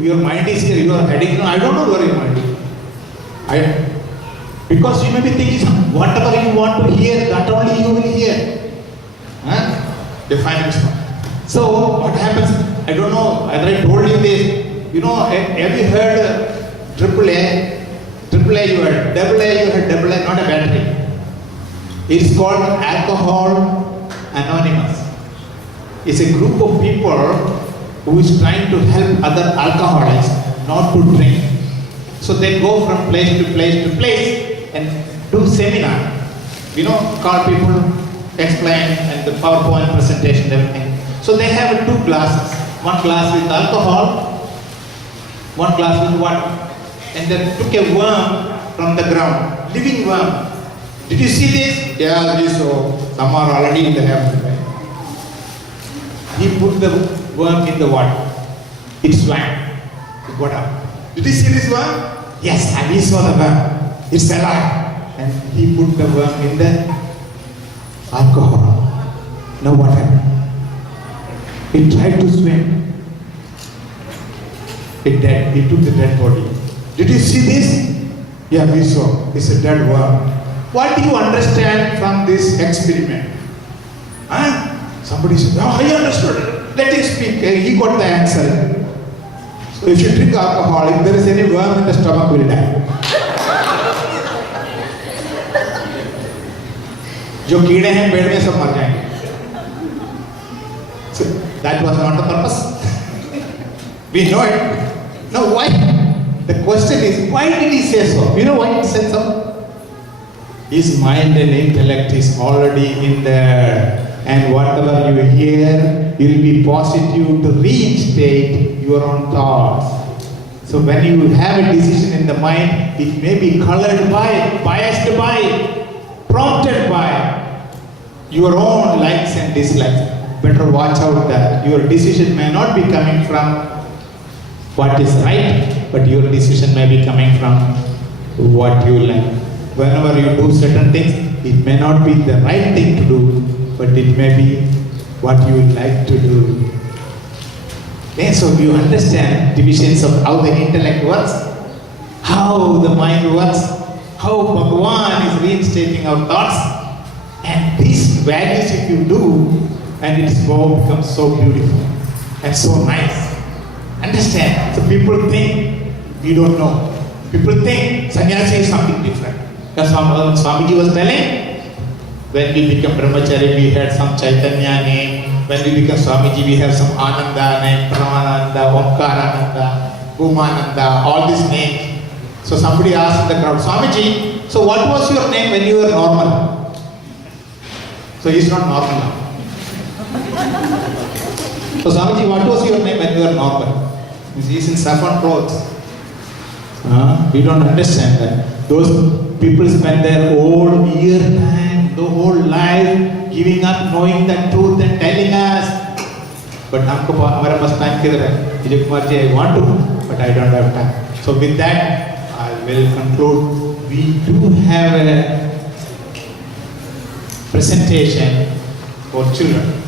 Your mind is here, you are heading. No, I don't know where your mind is. Because you may be thinking whatever you want to hear, that only you will hear. Define it. So what happens? I don't know whether I told you this. You know, have you heard AAA? AAA you heard, AA you heard, AA, not a battery. It's called Alcohol Anonymous. It's a group of people who is trying to help other alcoholics not to drink. So they go from place to place to place and do seminar. You know, call people, explain, and the PowerPoint presentation, everything. So they have two glasses. One glass with alcohol, one glass with water. And then took a worm from the ground, living worm. Did you see this? Yeah, this. So some are already in the heaven. He put the worm in the water. It swam. It got up. Did you see this worm? Yes, I saw the worm. It's alive. And he put the worm in the alcohol. Now what happened? It tried to swim. It died. He took the dead body. Did you see this? Yeah, we saw. It's a dead worm. What do you understand from this experiment? Somebody said, oh, I understood. Let him speak. He got the answer. So if you drink alcohol, if there is any worm in the stomach, will die. जो कीड़े हैं पेड़ में सब मर जाएंगे. So that was not the purpose. We know it. Now why? The question is, why did he say so? You know why he said so? His mind and intellect is already in there. And whatever you hear, you will be positive to reinstate your own thoughts. So when you have a decision in the mind, it may be colored by, biased by, prompted by your own likes and dislikes. Better watch out that your decision may not be coming from what is right, but your decision may be coming from what you like. Whenever you do certain things, it may not be the right thing to do, but it may be what you would like to do. Okay, so you understand divisions of how the intellect works, how the mind works, how Bhagavan is reinstating our thoughts, and these values if you do, and its vow becomes so beautiful and so nice. Understand? So people think we don't know. People think sannyasi is something different. Because Swamiji was telling, when we become brahmachari, we had some Chaitanya name. When we become Swamiji, we have some Ananda name, Pranavananda, Omkarananda, Bhumananda, all these names. So somebody asked in the crowd, Swamiji, so what was your name when you were normal? So he's not normal now. So Swamiji, what was your name when you were normal? He's in saffron clothes. We don't understand that. Those people spend their whole year time, the whole life, giving up, knowing the truth and telling us. But हमारे पास time किधर है? Vijay Kumar ji, I want to, but I don't have time. So with that, I will conclude. We do have a presentation for children.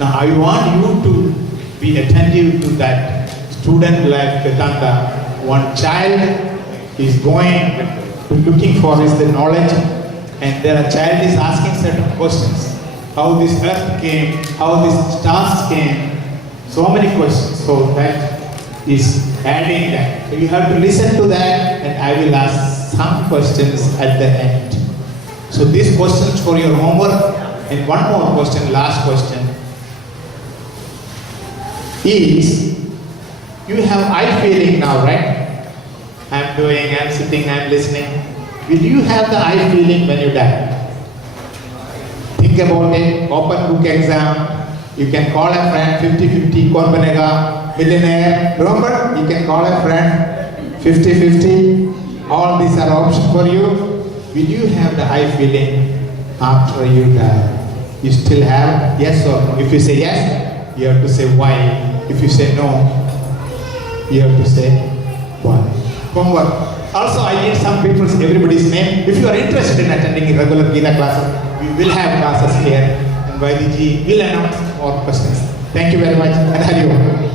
Now I want you to be attentive to that. Student like Vedanta, one child is going to looking for is the knowledge, and their child is asking certain questions. How this earth came, how these stars came, so many questions. So that is adding that. So you have to listen to that, and I will ask some questions at the end. So these questions for your homework, and one more question, last question, is you have eye feeling now, right? I'm doing, I'm sitting, I'm listening. Will you have the eye feeling when you die? Think about it, open book exam. You can call a friend, 50-50, kaun banega, millionaire. Remember, you can call a friend, 50-50. All these are options for you. Will you have the eye feeling after you die? You still have, yes or no? If you say yes, you have to say why. If you say no, you have to say why. Homework. Also, I need some people's, everybody's name. If you are interested in attending regular Gita classes, we will have classes here, and Vaidiji will announce more questions. Thank you very much, and Hari Om.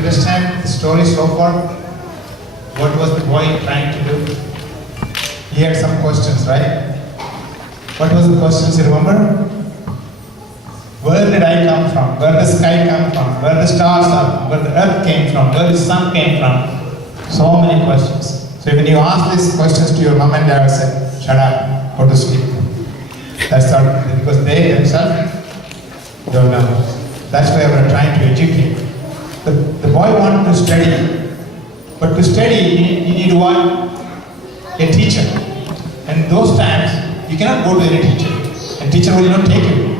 understand the story so far? What was the boy trying to do? He had some questions, right? What was the questions, you remember? Where did I come from? Where the sky come from? Where the stars are from? Where the earth came from? Where the sun came from? So many questions. So when you ask these questions to your mom and dad, say, shut up, go to sleep. That's all, because they themselves don't know. That's why we're trying to educate. The boy wanted to study, but to study, you need what? A teacher. And those times, you cannot go to any teacher. And teacher will not take you.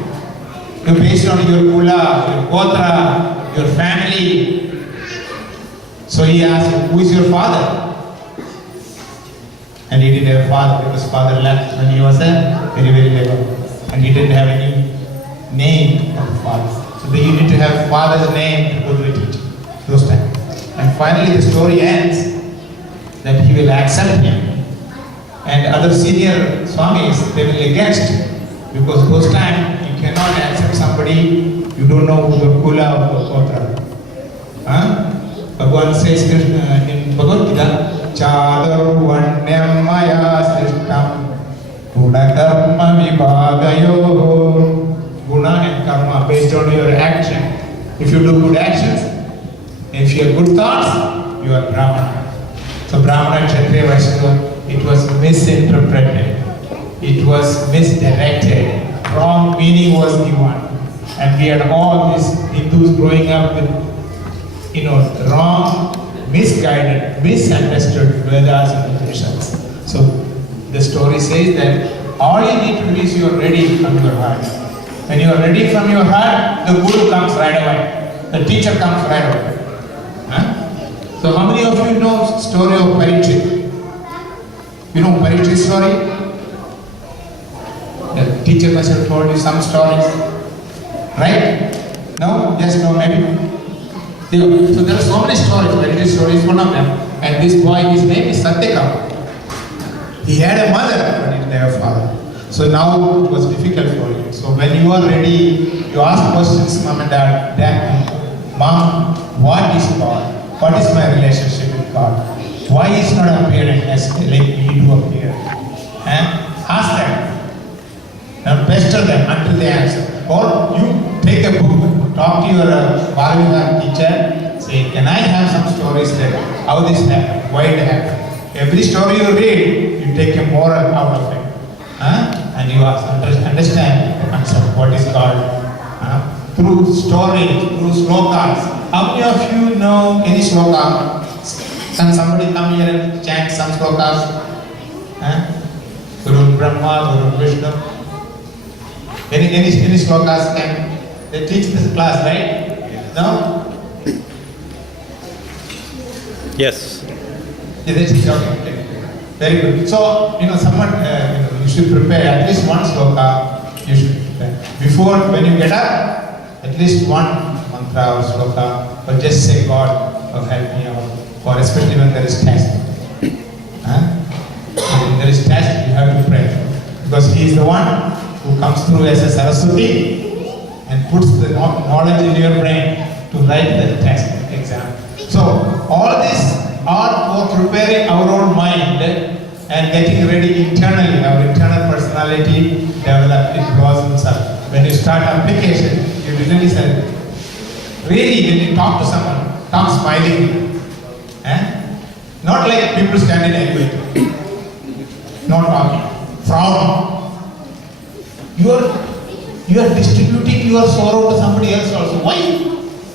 You're based on your kula, your gotra, your family. So he asked, who is your father? And he didn't have a father because father left when he was very, very little. And he didn't have any name of the father. So you need to have father's name to go to a teacher. Those times. And finally the story ends that he will accept him. And other senior swamis, they will against. Because those times you cannot accept somebody you don't know who the kula or gotra. Bhagavan says in Bhagavad Gita, Chadaru Vanyamaya Srishtam Guna Karma Vibhagayo. Guna and karma based on your action. If you do good actions, if you have good thoughts, you are Brahmana. So Brahmana, Kshatriya, Vaishya, it was misinterpreted. It was misdirected. Wrong meaning was given. And we had all these Hindus growing up with, wrong, misguided, misunderstood Vedas and Upanishads. So the story says that all you need to do is you are ready from your heart. When you are ready from your heart, the Guru comes right away. The teacher comes right away. So how many of you know story of Parikshit? You know Parikshit's story? The teacher must have told you some stories. Right? No? Yes, no, maybe? So there are so many stories. Parikshit's story is one of them. And this boy, his name is Satyaka. He had a mother, but he didn't have a father. So now it was difficult for you. So when you are ready, you ask questions, mom and dad. Dad, mom, what is God? What is my relationship with God? Why is not appearing as like we do appear? Ask them. Now pester them until they answer. Or you take a book, talk to your Bhagavad teacher, say, can I have some stories that how this happened, why it happened? Every story you read, you take a moral out of it. And you understand the concept, what is God. Through stories, through slokas. How many of you know any sloka? Can somebody come here and chant some slokas? Guru Brahma, Guru Vishnu. Any slokas can they teach this class, right? No? Yes. Okay. Very good. So, someone, you should prepare at least one sloka. You should prepare. Before, when you get up, at least one mantra or sloka, or just say, God, help me out. Or especially when there is test. When there is test, you have to pray. Because He is the one who comes through as a Saraswati and puts the knowledge in your brain to write the test exam. So, all these are for preparing our own mind and getting ready internally. Our internal personality develop, it blossoms up. When you start application, you really say, really when you talk to someone, talk smiling. Not like people standing anyway. Not talking. Frown. You are distributing your sorrow to somebody else also. Why?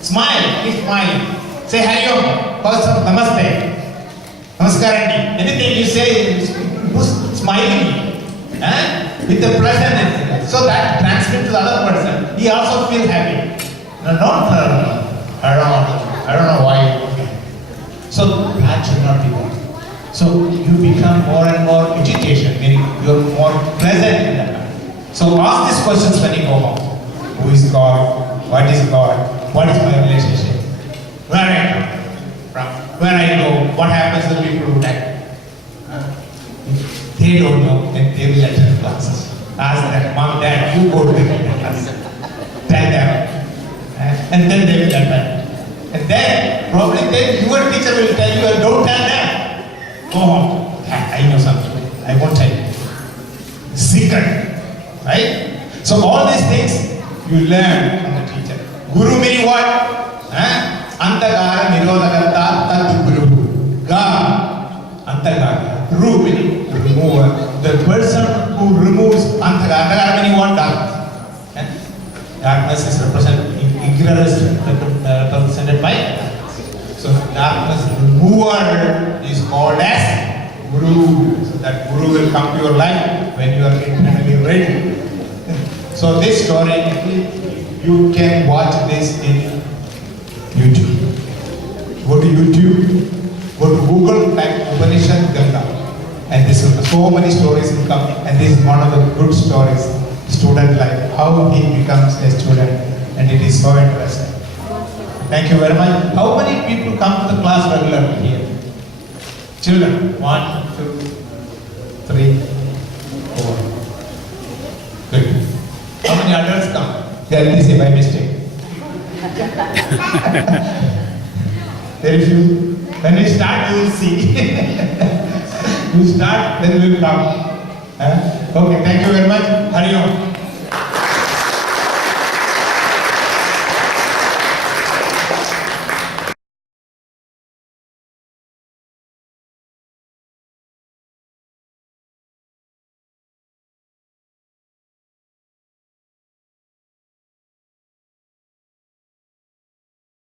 Smile. Keep smiling. Say Hari Om. Call some Namaste. Namaskaranti. Anything you say, smiling. With a pleasantness. So that transmits to the other person. He also feels happy. No, I don't know why. So that should not be done. So you become more and more education, meaning you're more present in that. So ask these questions when you go home. Who is God? What is God? What is my relationship? Where I come from? Where I go? What happens to the people who die? If they don't know, then they will attend classes. Ask them, Mom, Dad, you go to the class. Tell them. And then they will attend. And then, probably then your teacher will tell you, don't tell them. Go home. I know something. I won't tell you. Secret. Right? So all these things you learn from the teacher. Guru meaning what? Antagara nirodhakarta tad guru. God. Antagara. Ru meaning remover. The person who removes antagara. Antagara meaning what? Darkness. Darkness is ignorance represented by darkness. So darkness remover is called as Guru. So that Guru will come to your life when you are internally ready. So this story, you can watch this in YouTube. Go to YouTube, go to Google, type Upanishad Ganga. And this will, so many stories will come. And this is one of the good stories. Student life, how he becomes a student. And it is so interesting. Thank you very much. How many people come to the class regularly here? Children, 1, 2, 3, 4. Good. How many adults come? They say by mistake. Very few. When we start, you will see. You start, then we will come. Okay, thank you very much. Hari Om.